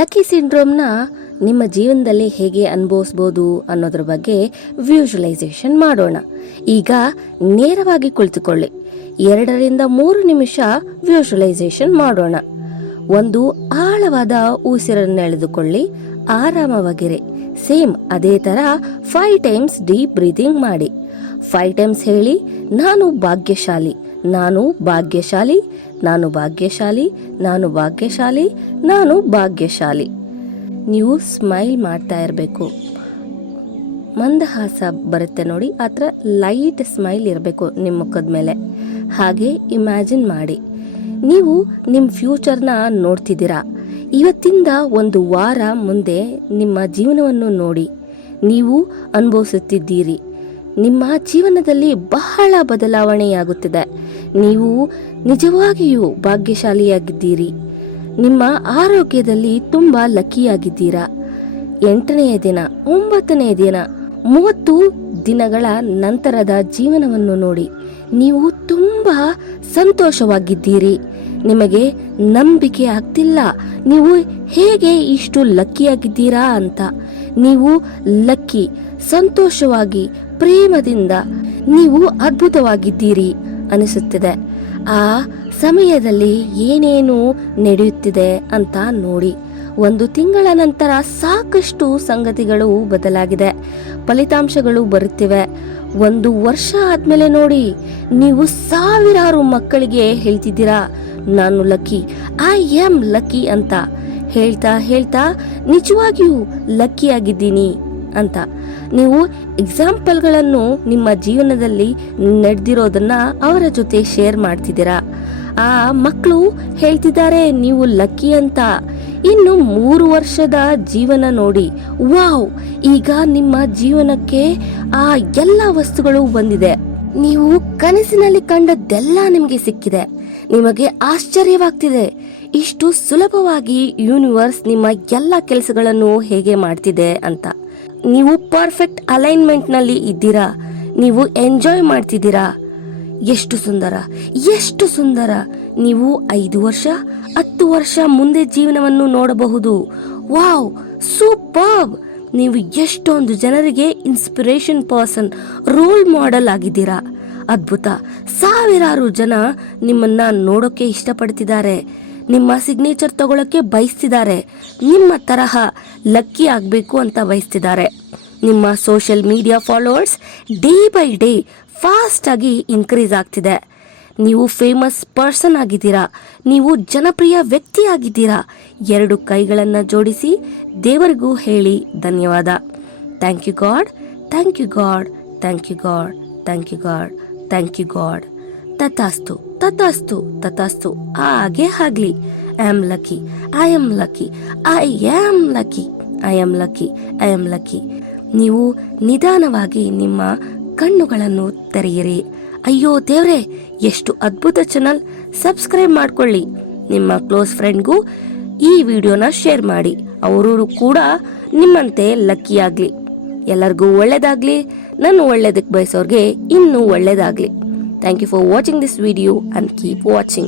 Lucky ಸಿಂಡ್ರೋಮ್ನ ನಿಮ್ಮ ಜೀವನದಲ್ಲಿ ಹೇಗೆ ಅನುಭವಿಸ್ಬೋದು ಅನ್ನೋದ್ರ ಬಗ್ಗೆ ವಿಜುವಲೈಸೇಷನ್ ಮಾಡೋಣ. ಈಗ ನೇರವಾಗಿ ಕುಳಿತುಕೊಳ್ಳಿ. 2-3 ನಿಮಿಷ ವಿಜುವಲೈಸೇಷನ್ ಮಾಡೋಣ. ಒಂದು ಆಳವಾದ ಉಸಿರನ್ನು ಎಳೆದುಕೊಳ್ಳಿ, ಆರಾಮವಾಗಿರಿ. ಸೇಮ್ ಅದೇ ತರ 5 ಟೈಮ್ಸ್ ಡೀಪ್ ಬ್ರೀದಿಂಗ್ ಮಾಡಿ. 5 ಟೈಮ್ಸ್ ಹೇಳಿ, ನಾನು ಭಾಗ್ಯಶಾಲಿ, ನಾನು ಭಾಗ್ಯಶಾಲಿ, ನಾನು ಭಾಗ್ಯಶಾಲಿ, ನಾನು ಭಾಗ್ಯಶಾಲಿ, ನಾನು ಭಾಗ್ಯಶಾಲಿ. ನೀವು ಸ್ಮೈಲ್ ಮಾಡ್ತಾ ಇರಬೇಕು. ಮಂದಹಾಸ ಬರುತ್ತೆ ನೋಡಿ, ಆ ಥರ ಲೈಟ್ ಸ್ಮೈಲ್ ಇರಬೇಕು ನಿಮ್ಮ ಮುಖದ ಮೇಲೆ. ಹಾಗೆ ಇಮ್ಯಾಜಿನ್ ಮಾಡಿ, ನೀವು ನಿಮ್ಮ ಫ್ಯೂಚರ್ನ ನೋಡ್ತಿದ್ದೀರಾ. ಇವತ್ತಿಂದ ಒಂದು ವಾರ ಮುಂದೆ ನಿಮ್ಮ ಜೀವನವನ್ನು ನೋಡಿ. ನೀವು ಅನುಭವಿಸುತ್ತಿದ್ದೀರಿ. ನಿಮ್ಮ ಜೀವನದಲ್ಲಿ ಬಹಳ ಬದಲಾವಣೆಯಾಗುತ್ತಿದೆ. ನೀವು ನಿಜವಾಗಿಯೂ ಭಾಗ್ಯಶಾಲಿಯಾಗಿದ್ದೀರಿ. ನಿಮ್ಮ ಆರೋಗ್ಯದಲ್ಲಿ ತುಂಬ ಲಕ್ಕಿಯಾಗಿದ್ದೀರಾ. 8ನೇ ದಿನ, 9ನೇ ದಿನ, 30 ದಿನಗಳ ನಂತರದ ಜೀವನವನ್ನು ನೋಡಿ. ನೀವು ತುಂಬ ಸಂತೋಷವಾಗಿದ್ದೀರಿ. ನಿಮಗೆ ನಂಬಿಕೆ ಆಗ್ತಿಲ್ಲ ನೀವು ಹೇಗೆ ಇಷ್ಟು ಲಕ್ಕಿಯಾಗಿದ್ದೀರಾ ಅಂತ. ನೀವು ಲಕ್ಕಿ, ಸಂತೋಷವಾಗಿ, ಪ್ರೇಮದಿಂದ ನೀವು ಅದ್ಭುತವಾಗಿದ್ದೀರಿ ಅನಿಸುತ್ತಿದೆ. ಆ ಸಮಯದಲ್ಲಿ ಏನೇನು ನಡೆಯುತ್ತಿದೆ ಅಂತ ನೋಡಿ. 1 ತಿಂಗಳ ನಂತರ ಸಾಕಷ್ಟು ಸಂಗತಿಗಳು ಬದಲಾಗಿದೆ. ಫಲಿತಾಂಶಗಳು ಬರುತ್ತಿವೆ. 1 ವರ್ಷ ಆದ್ಮೇಲೆ ನೋಡಿ, ನೀವು ಸಾವಿರಾರು ಮಕ್ಕಳಿಗೆ ಹೇಳ್ತಿದ್ದೀರಾ, ನಾನು ಲಕ್ಕಿ, ಐ ಆಮ್ ಲಕ್ಕಿ ಅಂತ. ಹೇಳ್ತಾ ಹೇಳ್ತಾ ನಿಜವಾಗಿಯೂ ಲಕ್ಕಿ ಆಗಿದ್ದೀನಿ ಅಂತ. ನೀವು ಎಕ್ಸಾಂಪಲ್ಗಳನ್ನು ನಿಮ್ಮ ಜೀವನದಲ್ಲಿ ನಡೆದಿರೋದನ್ನ ಅವರ ಜೊತೆ ಶೇರ್ ಮಾಡ್ತಿದ್ದೀರಾ. ಆ ಮಕ್ಕಳು ಹೇಳ್ತಿದ್ದಾರೆ ನೀವು ಲಕ್ಕಿ ಅಂತ. ಇನ್ನು 3 ವರ್ಷದ ಜೀವನ ನೋಡಿ. ವಾವ್, ಈಗ ನಿಮ್ಮ ಜೀವನಕ್ಕೆ ಆ ಎಲ್ಲ ವಸ್ತುಗಳು ಬಂದಿದೆ. ನೀವು ಕನಸಿನಲ್ಲಿ ಕಂಡದ್ದೆಲ್ಲ ನಿಮಗೆ ಸಿಕ್ಕಿದೆ. ನಿಮಗೆ ಆಶ್ಚರ್ಯವಾಗ್ತಿದೆ, ಇಷ್ಟು ಸುಲಭವಾಗಿ ಯೂನಿವರ್ಸ್ ನಿಮ್ಮ ಎಲ್ಲ ಕೆಲಸಗಳನ್ನು ಹೇಗೆ ಮಾಡ್ತಿದೆ ಅಂತ. ನೀವು ಪರ್ಫೆಕ್ಟ್ ಅಲೈನ್ಮೆಂಟ್ ನಲ್ಲಿ ಇದ್ದೀರಾ. ನೀವು ಎಂಜಾಯ್ ಮಾಡ್ತಿದ್ದೀರಾ. ಎಷ್ಟು ಸುಂದರ, ಎಷ್ಟು ಸುಂದರ. ನೀವು 5 ವರ್ಷ, 10 ವರ್ಷ ಮುಂದೆ ಜೀವನವನ್ನು ನೋಡಬಹುದು. Wow, super. ನೀವು ಎಷ್ಟೊಂದು ಜನರಿಗೆ ಇನ್ಸ್ಪಿರೇಷನ್ ಪರ್ಸನ್, ರೋಲ್ ಮಾಡೆಲ್ ಆಗಿದ್ದೀರಾ. ಅದ್ಭುತ. ಸಾವಿರಾರು ಜನ ನಿಮ್ಮನ್ನ ನೋಡೋಕೆ ಇಷ್ಟಪಡ್ತಿದ್ದಾರೆ. ನಿಮ್ಮ ಸಿಗ್ನೇಚರ್ ತಗೊಳಕ್ಕೆ ಬಯಸ್ತಿದ್ದಾರೆ. ನಿಮ್ಮ ತರಹ ಲಕ್ಕಿ ಆಗಬೇಕು ಅಂತ ಬಯಸ್ತಿದ್ದಾರೆ. ನಿಮ್ಮ social media followers day by day fast ಆಗಿ ಇನ್ಕ್ರೀಸ್ ಆಗ್ತಿದೆ. ನೀವು ಫೇಮಸ್ ಪರ್ಸನ್ ಆಗಿದ್ದೀರಾ. ನೀವು ಜನಪ್ರಿಯ ವ್ಯಕ್ತಿ ಆಗಿದ್ದೀರಾ. 2 ಕೈಗಳನ್ನು ಜೋಡಿಸಿ ದೇವರಿಗೂ ಹೇಳಿ ಧನ್ಯವಾದ. Thank you God, thank you God, thank you God, thank you God, thank you God. ತಥಾಸ್ತು, ತಥಾಸ್ತು, ತಥಾಸ್ತು. ಹಾಗೆ ಆಗ್ಲಿ. I am lucky, I am lucky, I am lucky, I am lucky, I am lucky. ನೀವು ನಿಧಾನವಾಗಿ ನಿಮ್ಮ ಕಣ್ಣುಗಳನ್ನು ತೆರೆಯಿರಿ. ಅಯ್ಯೋ ದೇವ್ರೆ, ಎಷ್ಟು ಅದ್ಭುತ ಚಾನಲ್. ಸಬ್ಸ್ಕ್ರೈಬ್ ಮಾಡ್ಕೊಳ್ಳಿ. ನಿಮ್ಮ ಕ್ಲೋಸ್ ಫ್ರೆಂಡ್ಗೂ ಈ ವಿಡಿಯೋನ ಶೇರ್ ಮಾಡಿ. ಅವರು ಕೂಡ ನಿಮ್ಮಂತೆ ಲಕ್ಕಿ ಆಗ್ಲಿ. ಎಲ್ಲರಿಗೂ ಒಳ್ಳೇದಾಗ್ಲಿ. ನಾನು ಒಳ್ಳೇದಕ್ಕೆ ಬಯಸೋರ್ಗೆ ಇನ್ನೂ ಒಳ್ಳೇದಾಗ್ಲಿ. Thank you for watching this video and keep watching.